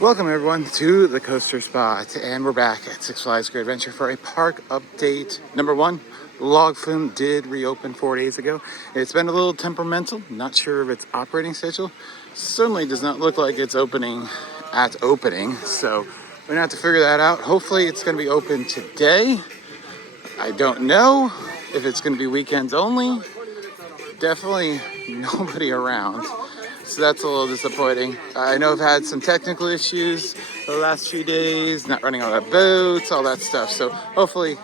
Welcome everyone to the Coaster Spot, and we're back at Six Flags Great Adventure for a park update. Number one, Flume did reopen 4 days ago. It's been a little temperamental, not sure of its operating schedule. Certainly does not look like it's opening at opening, so we're gonna have to figure that out. Hopefully it's gonna be open today. I don't know if it's gonna be weekends only. Definitely nobody around. So that's a little disappointing. I know I've had some technical issues the last few days, not running out of boats, all that stuff. So hopefully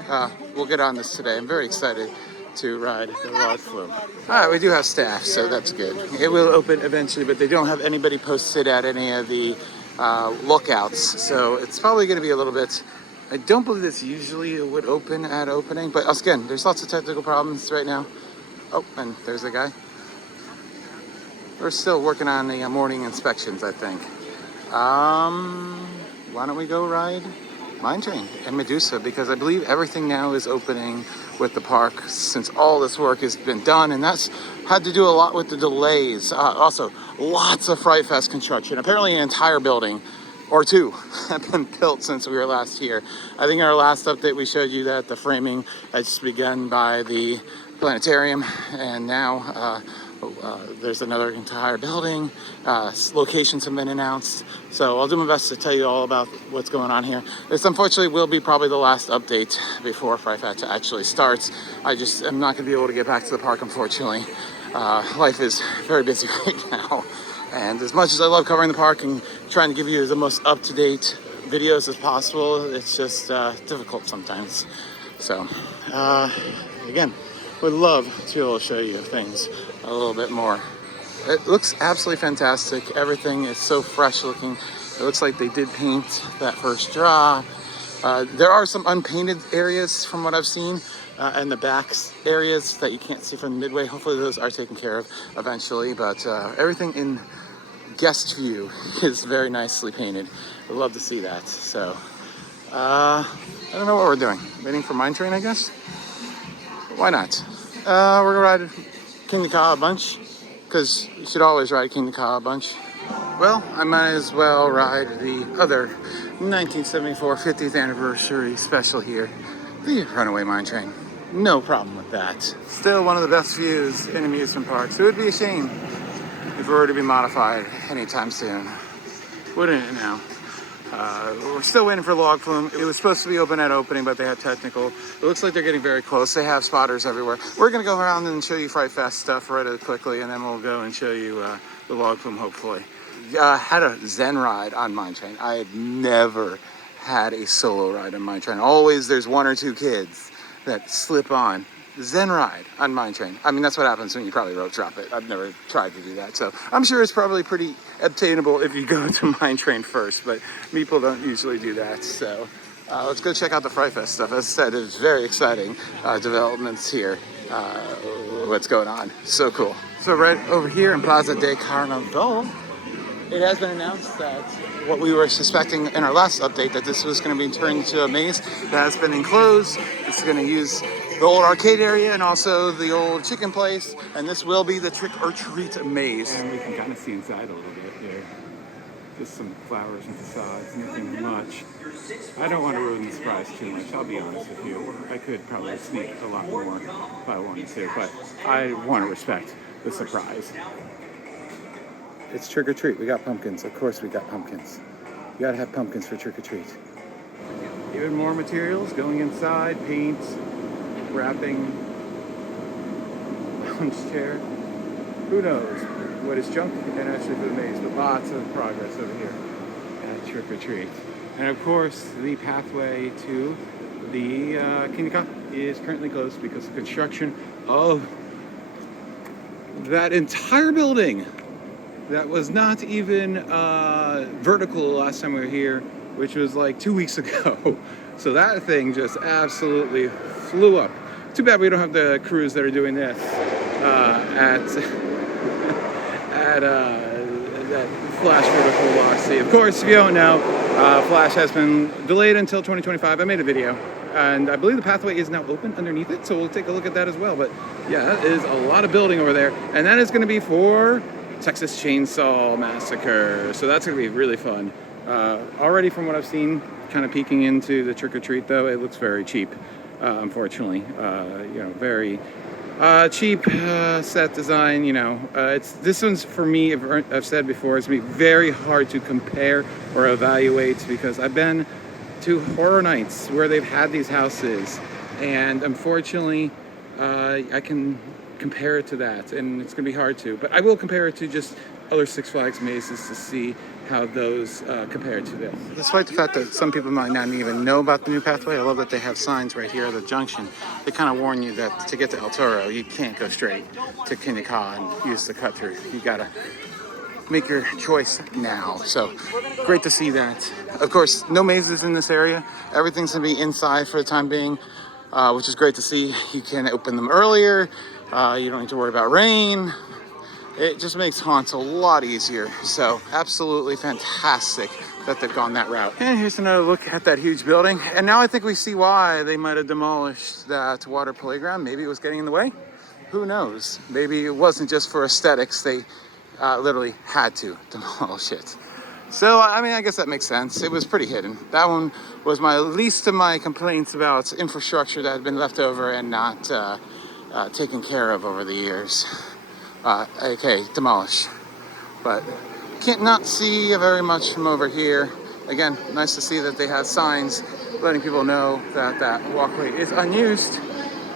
we'll get on this today. I'm very excited to ride the Flume. All right, we do have staff, so that's good. It will open eventually, but they don't have anybody posted at any of the lookouts. So it's probably going to be a little bit. I don't believe this usually would open at opening, but again, there's lots of technical problems right now. Oh, and there's a guy. We're still working on the morning inspections, I think. Why don't we go ride Mine Train and Medusa, because I believe everything now is opening with the park since all this work has been done, and that's had to do a lot with the delays. Also, lots of Fright Fest construction. Apparently an entire building or two have been built since we were last here. I think in our last update we showed you that the framing had just begun by the planetarium, and now there's another entire building. Locations have been announced, so I'll do my best to tell you all about what's going on here. This unfortunately will be probably the last update before Fright Fest actually starts. I just am not going to be able to get back to the park, unfortunately. Life is very busy right now, and as much as I love covering the park and trying to give you the most up-to-date videos as possible, it's just difficult sometimes. So again, would love to be able to show you things a little bit more. It looks absolutely fantastic. Everything is so fresh looking. It looks like they did paint that first drop. There are some unpainted areas from what I've seen, and the back areas that you can't see from the midway. Hopefully those are taken care of eventually, but everything in guest view is very nicely painted. I'd love to see that. So I don't know what we're doing. Waiting for Mine Train, I guess? Why not? We're gonna ride King the Ka a bunch, because you should always ride King the Ka a bunch. Well, I might as well ride the other 1974 50th anniversary special here, the Runaway Mine Train. No problem with that. Still one of the best views in amusement parks. It would be a shame if it were to be modified anytime soon. Wouldn't it now? We're still waiting for Flume. It was supposed to be open at opening, but they had technical. It looks like they're getting very close. They have spotters everywhere. We're going to go around and show you Fright Fest stuff right quickly, and then we'll go and show you the Flume, hopefully. Had a Zen ride on Mine Train. I had never had a solo ride on Mine Train. Always there's one or two kids that slip on. Zen ride on Mine Train. I mean, that's what happens when you probably rope drop it. I've never tried to do that, so I'm sure it's probably pretty obtainable if you go to Mine Train first, but people don't usually do that. So let's go check out the Fright Fest stuff. As I said, it's very exciting developments here. What's going on? So cool. So right over here in Plaza de Carnaval, it has been announced that what we were suspecting in our last update, that this was going to be turned into a maze, that has been enclosed. It's going to use the old arcade area and also the old chicken place, and this will be the trick-or-treat maze. And we can kind of see inside a little bit here. Just some flowers and facades, nothing much. I don't want to ruin the surprise too much, I'll be honest with you. I could probably sneak a lot more if I wanted to, but I want to respect the surprise. It's trick-or-treat. We got pumpkins. Of course we got pumpkins. You gotta have pumpkins for trick-or-treat. Even more materials going inside, paint, wrapping, lounge chair. Who knows what is junk and actually for the maze, but lots of progress over here at Trick or Treat. And of course, the pathway to the King Ka is currently closed because of construction of that entire building that was not even vertical last time we were here, which was like 2 weeks ago. So that thing just absolutely flew up. Too bad we don't have the crews that are doing this at that Flash vertical velocity. Of course, if you don't know, Flash has been delayed until 2025. I made a video, and I believe the pathway is now open underneath it, so we'll take a look at that as well. But yeah, that is a lot of building over there, and that is going to be for Texas Chainsaw Massacre. So that's going to be really fun. Already from what I've seen, kind of peeking into the trick or treat though, it looks very cheap. Unfortunately, very cheap set design. It's this one's for me. I've said before, it's gonna be very hard to compare or evaluate because I've been to horror nights where they've had these houses, and unfortunately, I can compare it to that, and it's gonna be hard to. But I will compare it to just other Six Flags mazes to see how those compare to this. Despite the fact that some people might not even know about the new pathway, I love that they have signs right here at the junction. They kind of warn you that to get to El Toro, you can't go straight to Kinika and use the cut through. You gotta make your choice now. So great to see that. Of course, no mazes in this area. Everything's gonna be inside for the time being, which is great to see. You can open them earlier. You don't need to worry about rain. It just makes haunts a lot easier. So absolutely fantastic that they've gone that route. And here's another look at that huge building. And now I think we see why they might have demolished that water playground. Maybe it was getting in the way. Who knows? Maybe it wasn't just for aesthetics. They literally had to demolish it. So, I mean, I guess that makes sense. It was pretty hidden. That one was my least of my complaints about infrastructure that had been left over and not taken care of over the years. Okay, demolish. But can't not see very much from over here. Again, nice to see that they have signs letting people know that that walkway is unused.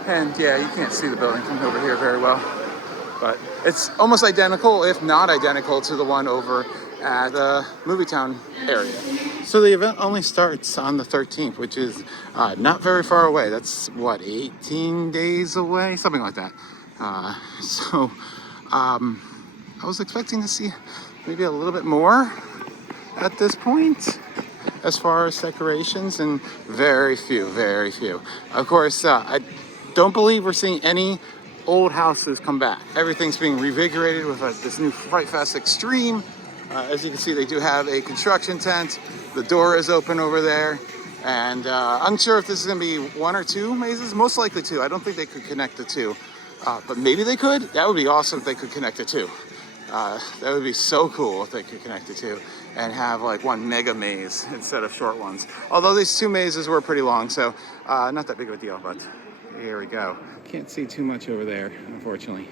And yeah, you can't see the building from over here very well. But it's almost identical, if not identical, to the one over at the Movie Town area. So the event only starts on the 13th, which is not very far away. That's what, 18 days away? Something like that. I was expecting to see maybe a little bit more at this point as far as decorations, and very few. Of course, I don't believe we're seeing any old houses come back. Everything's being revigorated with this new Fright Fest Extreme. As you can see, they do have a construction tent. The door is open over there. And unsure if this is gonna be one or two mazes, most likely two. I don't think they could connect the two. But maybe they could. That would be awesome if they could connect the two. That would be so cool if they could connect the two and have like one mega maze instead of short ones. Although these two mazes were pretty long, so not that big of a deal, but here we go. Can't see too much over there, unfortunately.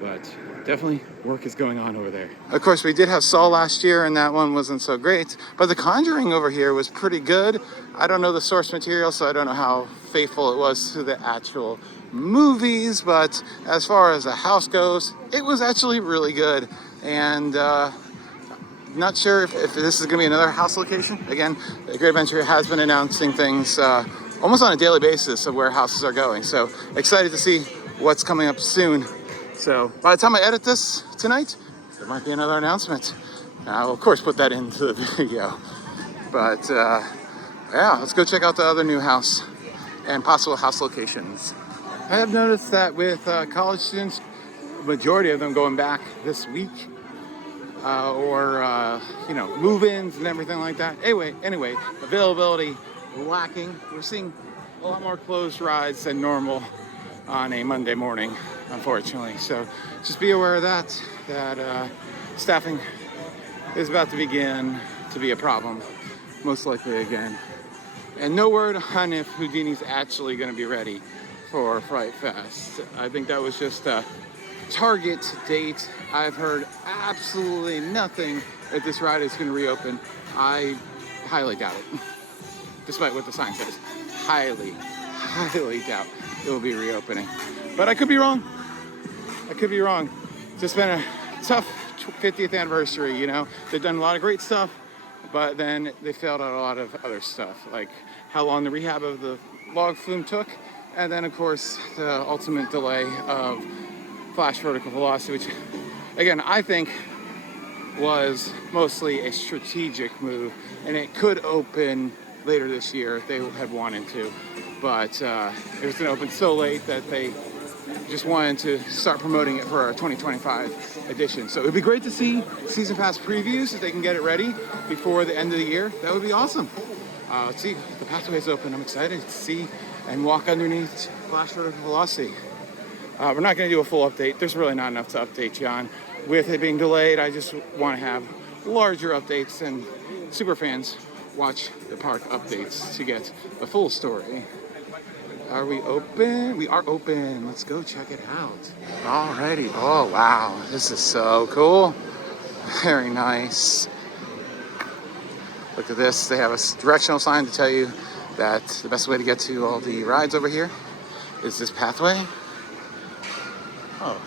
But definitely work is going on over there. Of course, we did have Saw last year, and that one wasn't so great. But The Conjuring over here was pretty good. I don't know the source material, so I don't know how faithful it was to the actual movies. But as far as the house goes, it was actually really good. And not sure if this is going to be another house location. Again, the Great Adventure has been announcing things almost on a daily basis of where houses are going. So excited to see what's coming up soon. So by the time I edit this tonight, there might be another announcement. I'll of course put that into the video. But yeah, let's go check out the other new house and possible house locations. I have noticed that with college students, the majority of them going back this week, or move-ins and everything like that. Anyway, availability lacking. We're seeing a lot more closed rides than normal on a Monday morning, unfortunately. So just be aware of that staffing is about to begin to be a problem, most likely again. And no word on if Houdini's actually going to be ready for Fright Fest. I think that was just a target date. I've heard absolutely nothing if this ride is going to reopen. I highly doubt it, despite what the sign says. Highly doubt it will be reopening. But I could be wrong. It's just been a tough 50th anniversary, you know. They've done a lot of great stuff, but then they failed at a lot of other stuff, like how long the rehab of the log flume took, and then of course the ultimate delay of Flash Vertical Velocity, which again I think was mostly a strategic move, and it could open later this year if they had wanted to, but it was going to open so late that they just wanted to start promoting it for our 2025 edition. So it would be great to see season pass previews if they can get it ready before the end of the year. That would be awesome. Let's see, the pathway's open. I'm excited to see and walk underneath Flash Vertical Velocity. We're not going to do a full update. There's really not enough to update you on. With it being delayed, I just want to have larger updates and super fans watch the park updates to get the full story. Are we open? We are open. Let's go check it out. Alrighty. Oh, wow. This is so cool. Very nice. Look at this. They have a directional sign to tell you that the best way to get to all the rides over here is this pathway. Oh.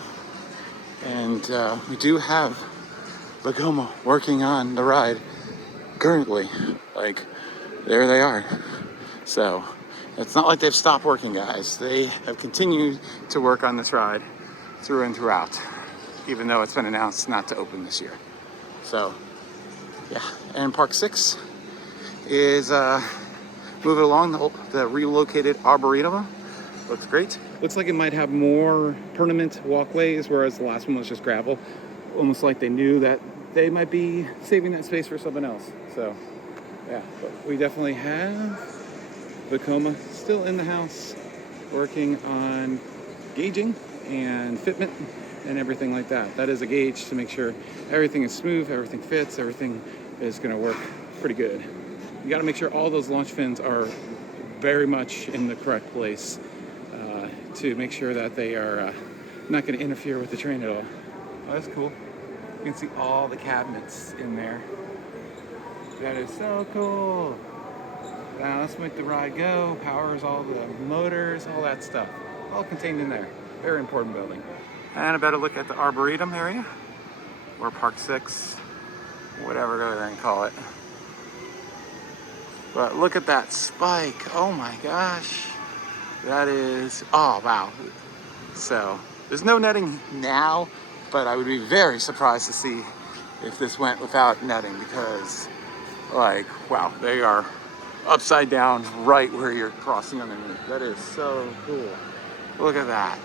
And we do have Vekoma working on the ride currently. Like, there they are. So, it's not like they've stopped working, guys. They have continued to work on this ride through and throughout, even though it's been announced not to open this year. So, yeah. And Park 6 is moving along. The relocated Arboretum looks great. Looks like it might have more permanent walkways, whereas the last one was just gravel. Almost like they knew that they might be saving that space for something else. So, yeah, but we definitely have Vekoma still in the house, working on gauging and fitment and everything like that. That is a gauge to make sure everything is smooth, everything fits, everything is going to work pretty good. You got to make sure all those launch fins are very much in the correct place to make sure that they are not going to interfere with the train at all. Oh, that's cool. You can see all the cabinets in there. That is so cool. Now let's make the ride go. Powers all the motors, all that stuff. All contained in there. Very important building. And a better look at the Arboretum area, or Park 6, whatever they're going to call it. But look at that spike. Oh my gosh. That is, oh wow. So, there's no netting now, but I would be very surprised to see if this went without netting because, like, wow, they are upside down right where you're crossing underneath. That is so cool. Look at that.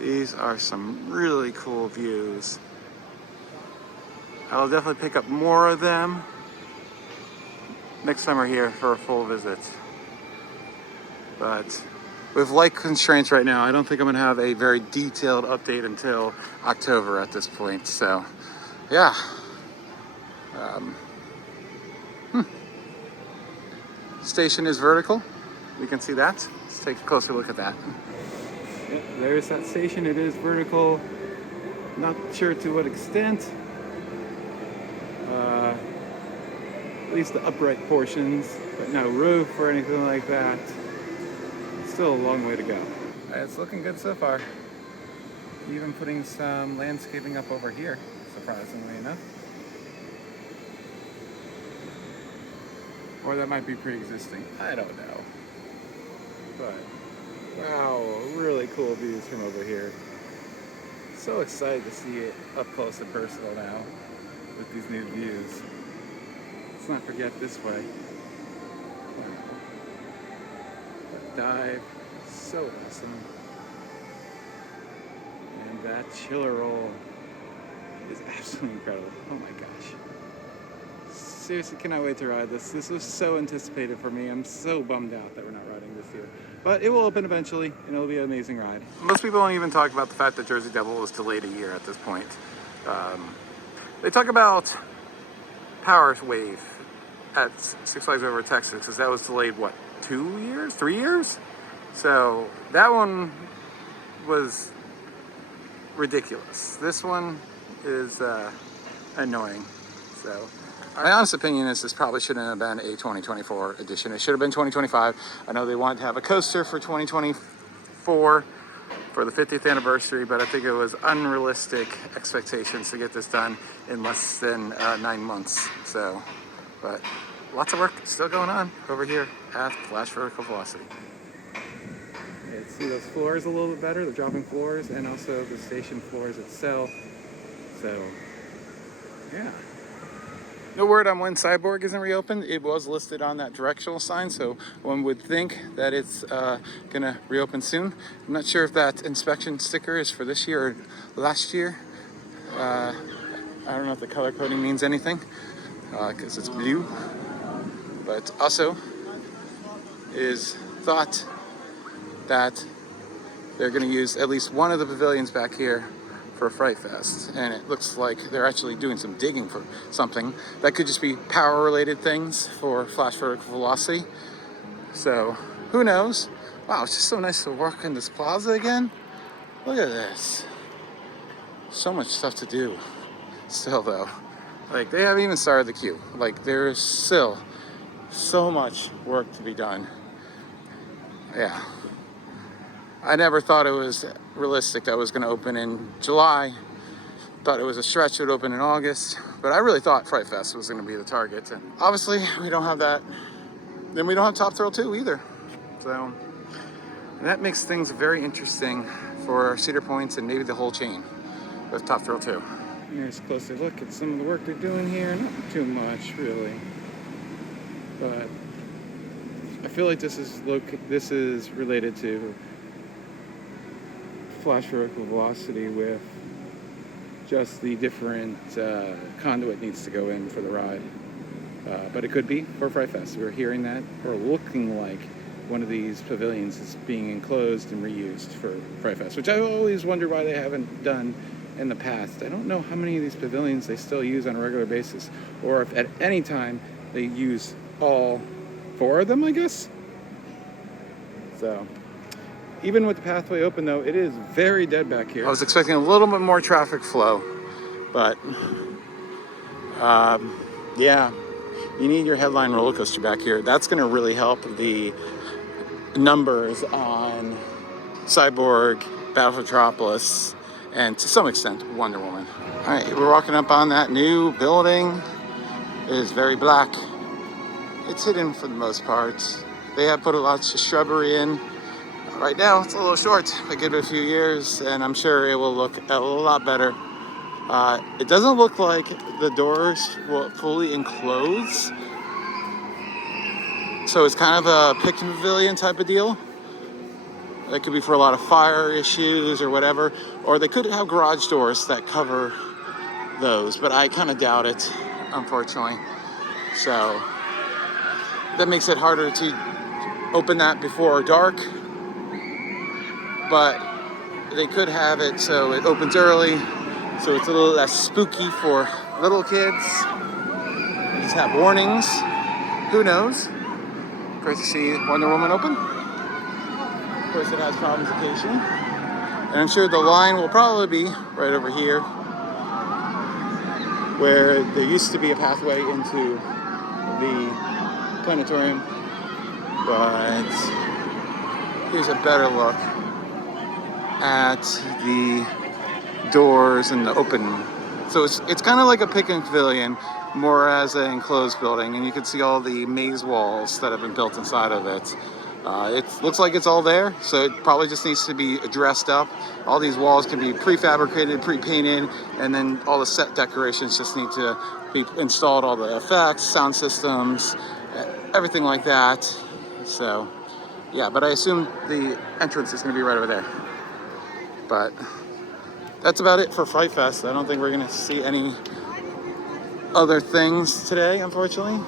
These are some really cool views. I'll definitely pick up more of them next time we're here for a full visit. But with light constraints right now, I don't think I'm gonna have a very detailed update until October at this point. So, yeah. Station is vertical. We can see that. Let's take a closer look at that. Yep, there's that station. It is vertical. Not sure to what extent. At least the upright portions, but no roof or anything like that. Still a long way to go. It's looking good so far. Even putting some landscaping up over here, surprisingly enough. Or that might be pre-existing. I don't know. But, wow, really cool views from over here. So excited to see it up close and personal now with these new views. Let's not forget this way. Wow. That dive, so awesome. And that chiller roll is absolutely incredible. Oh my gosh. Seriously, cannot wait to ride this. This was so anticipated for me. I'm so bummed out that we're not riding this year. But it will open eventually, and it'll be an amazing ride. Most people don't even talk about the fact that Jersey Devil was delayed a year at this point. They talk about Power Wave at Six Flags Over Texas, because that was delayed, what, 2 years? 3 years? So that one was ridiculous. This one is annoying. So my honest opinion is this probably shouldn't have been a 2024 edition. It should have been 2025. I know they wanted to have a coaster for 2024 for the 50th anniversary, but I think it was unrealistic expectations to get this done in less than 9 months. So, but lots of work still going on over here at Flash Vertical Velocity. Yeah, see those floors a little bit better, the dropping floors, and also the station floors itself. So, yeah. No word on when Cyborg isn't reopened. It was listed on that directional sign, so one would think that it's gonna reopen soon. I'm not sure if that inspection sticker is for this year or last year. I don't know if the color coding means anything, because it's blue. But also is thought that they're gonna use at least one of the pavilions back here for Fright Fest, and it looks like they're actually doing some digging for something that could just be power related things for flash vertical velocity. So who knows? Wow, it's just so nice to walk in this plaza again. Look at this. So much stuff to do still though. Like, they haven't even started the queue. Like, there's still so much work to be done. Yeah. I never thought it was realistic that it was going to open in July. Thought it was a stretch it would open in August. But I really thought Fright Fest was going to be the target. And obviously, we don't have that. Then we don't have Top Thrill 2 either. So, that makes things very interesting for Cedar Points and maybe the whole chain with Top Thrill 2. Here's a closer look at some of the work they're doing here. Not too much, really. But I feel like this is related to flash vertical velocity with just the different conduit needs to go in for the ride. But it could be for Fright Fest. We're hearing that, or looking like one of these pavilions is being enclosed and reused for Fright Fest, which I always wonder why they haven't done in the past. I don't know how many of these pavilions they still use on a regular basis, or if at any time they use all 4 of them, I guess. So, even with the pathway open though, it is very dead back here. I was expecting a little bit more traffic flow, but yeah, you need your headline roller coaster back here. That's going to really help the numbers on Cyborg, Battle for Metropolis, and to some extent Wonder Woman. All right, we're walking up on that new building. It is very black. It's hidden for the most part. They have put a lot of shrubbery in. Right now it's a little short. I give it a few years and I'm sure it will look a lot better. It doesn't look like the doors will fully enclose. So it's kind of a picnic pavilion type of deal. That could be for a lot of fire issues or whatever. Or they could have garage doors that cover those, but I kind of doubt it, unfortunately. So that makes it harder to open that before dark. But they could have it so it opens early, so it's a little less spooky for little kids. They just have warnings. Who knows? Great to see Wonder Woman open. Of course, it has problems occasionally. And I'm sure the line will probably be right over here, where there used to be a pathway into the planetarium. But here's a better look at the doors and the open. So it's kind of like a picnic pavilion, more as an enclosed building, and you can see all the maze walls that have been built inside of it. It looks like it's all there, so it probably just needs to be dressed up. All these walls can be prefabricated, pre-painted, and then all the set decorations just need to be installed, all the effects, sound systems, everything like that. So, yeah, but I assume the entrance is going to be right over there. But that's about it for Fright Fest. I don't think we're going to see any other things today, unfortunately.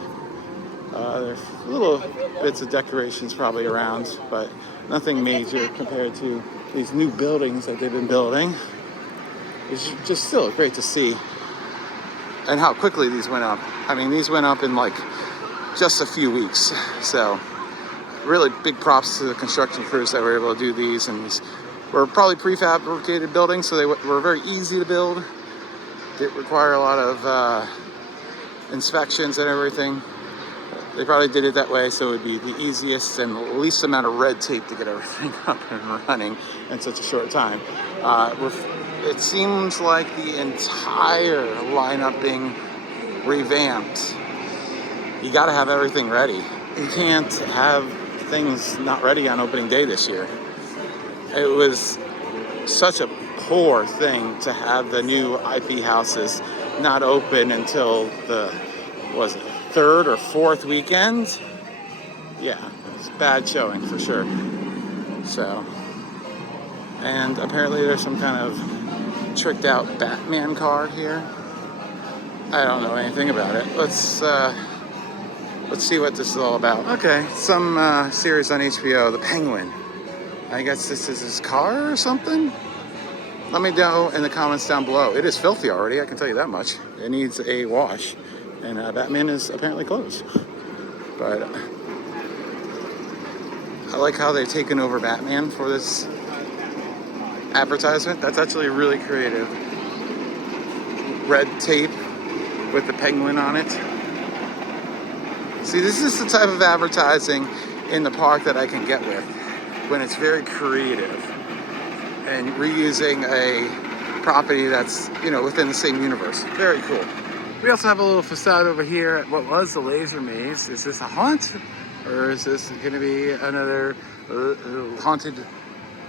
There's little bits of decorations probably around, but nothing major compared to these new buildings that they've been building. It's just still great to see. And how quickly these went up. I mean, these went up in like just a few weeks. So really big props to the construction crews that were able to do these. And these were probably prefabricated buildings, so they were very easy to build. Didn't require a lot of inspections and everything. They probably did it that way so it would be the easiest and least amount of red tape to get everything up and running in such a short time. It seems like the entire lineup being revamped. You got to have everything ready. You can't have things not ready on opening day this year. It was such a poor thing to have the new IP houses not open until the, was it, 3rd or 4th weekend? Yeah, it's bad showing for sure. So, and apparently there's some kind of tricked out Batman car here. I don't know anything about it. Let's see what this is all about. Okay, some series on HBO, The Penguin. I guess this is his car or something? Let me know in the comments down below. It is filthy already, I can tell you that much. It needs a wash. And Batman is apparently closed. But I like how they've taken over Batman for this advertisement. That's actually really creative. Red tape with the penguin on it. See, this is the type of advertising in the park that I can get with when it's very creative and reusing a property that's, you know, within the same universe. Very cool. We also have a little facade over here at what was the laser maze. Is this a haunt, or is this going to be another haunted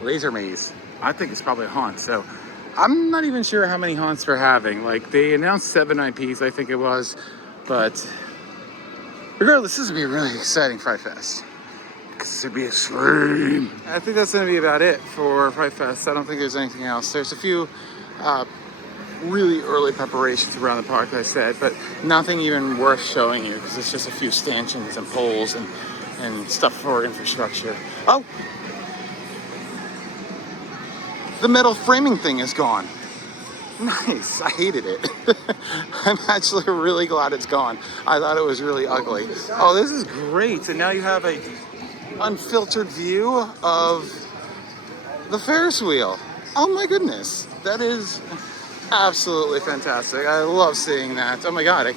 laser maze? I think it's probably a haunt. So I'm not even sure how many haunts they're having. Like, they announced 7 IPs, I think it was, but regardless, this would be a really exciting Fright Fest. Because it'd be a scream. I think that's going to be about it for Fright Fest. I don't think there's anything else. There's a few really early preparations around the park, like I said, but nothing even worth showing you because it's just a few stanchions and poles and stuff for infrastructure. Oh! The metal framing thing is gone. Nice. I hated it. I'm actually really glad it's gone. I thought it was really ugly. Oh, this is great. And now you have a unfiltered view of the Ferris wheel. Oh my goodness. That is absolutely fantastic. I love seeing that. Oh my god, I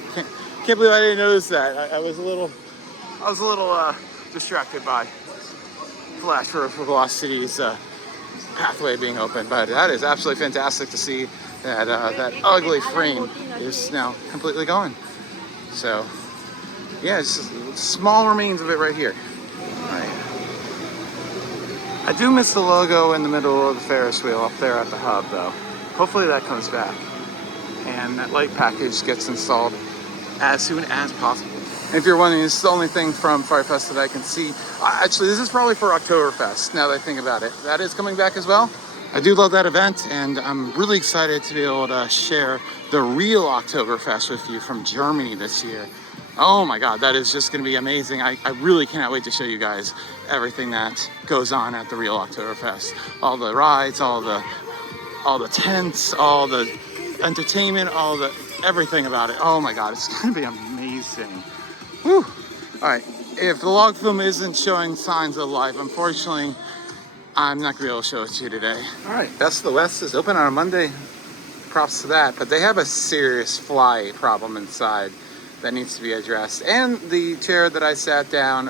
can't believe I didn't notice that. I was a little distracted by Flash for Velocity's pathway being open, but that is absolutely fantastic to see that that ugly frame is now completely gone. So yeah, it's just small remains of it right here. Right. I do miss the logo in the middle of the Ferris wheel up there at the hub though. Hopefully that comes back and that light package gets installed as soon as possible. And if you're wondering, this is the only thing from Fright Fest that I can see. Actually, this is probably for Oktoberfest, now that I think about it. That is coming back as well. I do love that event, and I'm really excited to be able to share the real Oktoberfest with you from Germany this year. Oh my god, that is just going to be amazing. I really cannot wait to show you guys everything that goes on at the real Oktoberfest. All the rides, all the tents, all the entertainment, everything about it. Oh my god, it's going to be amazing. Whew. All right, if the log flume isn't showing signs of life, unfortunately, I'm not gonna be able to show it to you today. All right, Best of the West is open on a Monday. Props to that, but they have a serious fly problem inside that needs to be addressed. And the chair that I sat down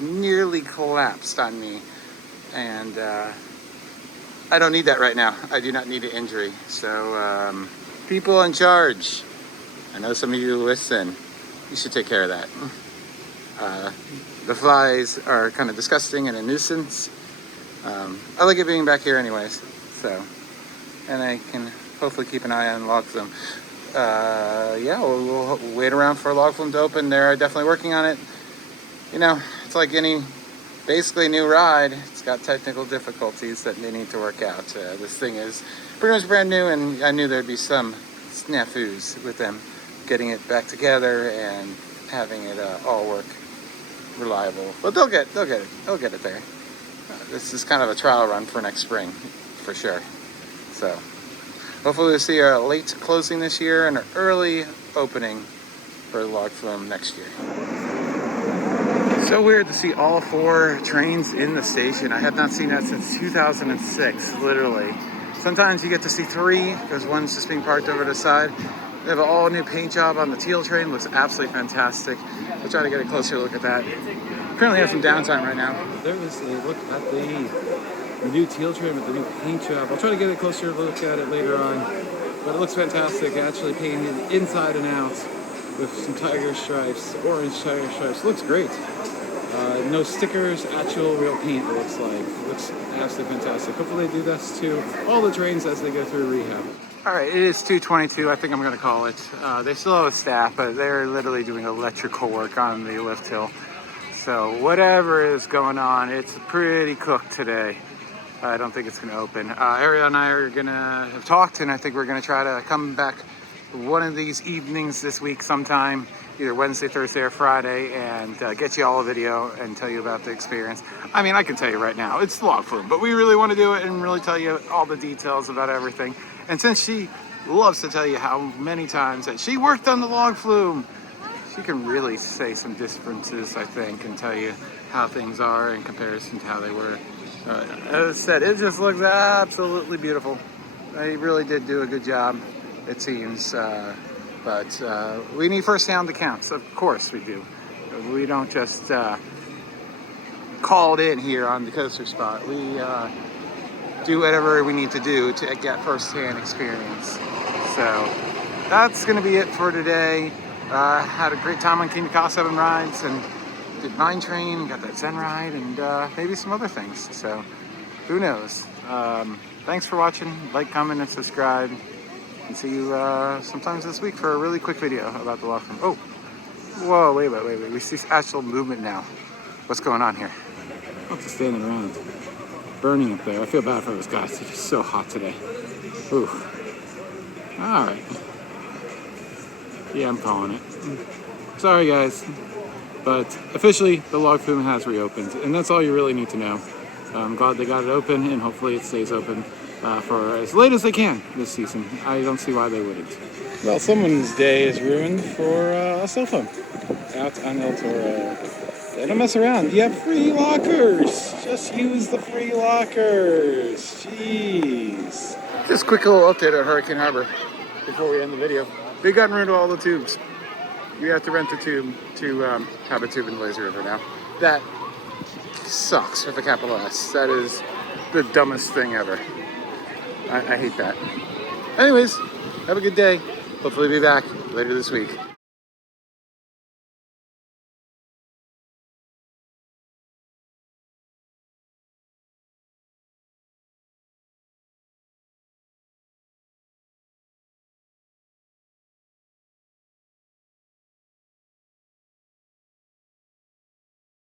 nearly collapsed on me. And I don't need that right now. I do not need an injury. So people in charge, I know some of you listen, you should take care of that. The flies are kind of disgusting and a nuisance. I like it being back here anyways, so, and I can hopefully keep an eye on log flume. Yeah, we'll wait around for log flume to open. They're definitely working on it. You know, it's like any basically new ride. It's got technical difficulties that they need to work out. This thing is pretty much brand new, and I knew there'd be some snafus with them getting it back together and having it all work reliable. But they'll get it there. This is kind of a trial run for next spring, for sure. So hopefully we'll see a late closing this year and an early opening for the log flume next year. So weird to see all 4 trains in the station. I have not seen that since 2006, literally. Sometimes you get to see 3 because one's just being parked over to the side. They have an all new paint job on the teal train. Looks absolutely fantastic. We'll try to get a closer look at that. Currently have some downtime right now. There is a look at the new teal train with the new paint job. I'll try to get a closer look at it later on. But it looks fantastic. Actually painted inside and out with some tiger stripes, orange tiger stripes. Looks great. No stickers, actual real paint, it looks like. It looks absolutely fantastic. Hopefully they do this to all the trains as they go through rehab. All right, it is 2:22, I think I'm gonna call it. They still have a staff, but they're literally doing electrical work on the lift hill. So whatever is going on, it's pretty cooked today. I don't think it's gonna open. Ariel and I are gonna have talked, and I think we're gonna try to come back one of these evenings this week sometime either Wednesday, Thursday, or Friday and get you all a video and tell you about the experience. I mean, I can tell you right now, it's the log flume, but we really want to do it and really tell you all the details about everything. And since she loves to tell you how many times that she worked on the log flume, she can really say some differences, I think, and tell you how things are in comparison to how they were. As I said, it just looks absolutely beautiful. They really did do a good job, it seems. But we need first-hand accounts. Of course we do. We don't just call it in here on the coaster spot. We do whatever we need to do to get first-hand experience. So that's going to be it for today. Had a great time on King Ka 7 rides and did Mine Train, got that Zen ride, and maybe some other things. So who knows? Thanks for watching. Like, comment, and subscribe. And see you sometimes this week for a really quick video about the log flume. Oh, whoa, wait. We see actual movement now. What's going on here? I'm just standing around, burning up there. I feel bad for those guys. It's just so hot today. Ooh. All right. Yeah, I'm calling it. Sorry, guys. But officially, the log flume has reopened, and that's all you really need to know. I'm glad they got it open, and hopefully it stays open for as late as they can this season. I don't see why they wouldn't. Well, someone's day is ruined for a cell phone out on El Toro. They don't mess around. You have free lockers. Just use the free lockers. Jeez. Just a quick little update on Hurricane Harbor before we end the video. They got rid of all the tubes. You have to rent a tube to have a tube in the lazy river now. That sucks with a capital S. That is the dumbest thing ever. I hate that. Anyways, have a good day. Hopefully be back later this week.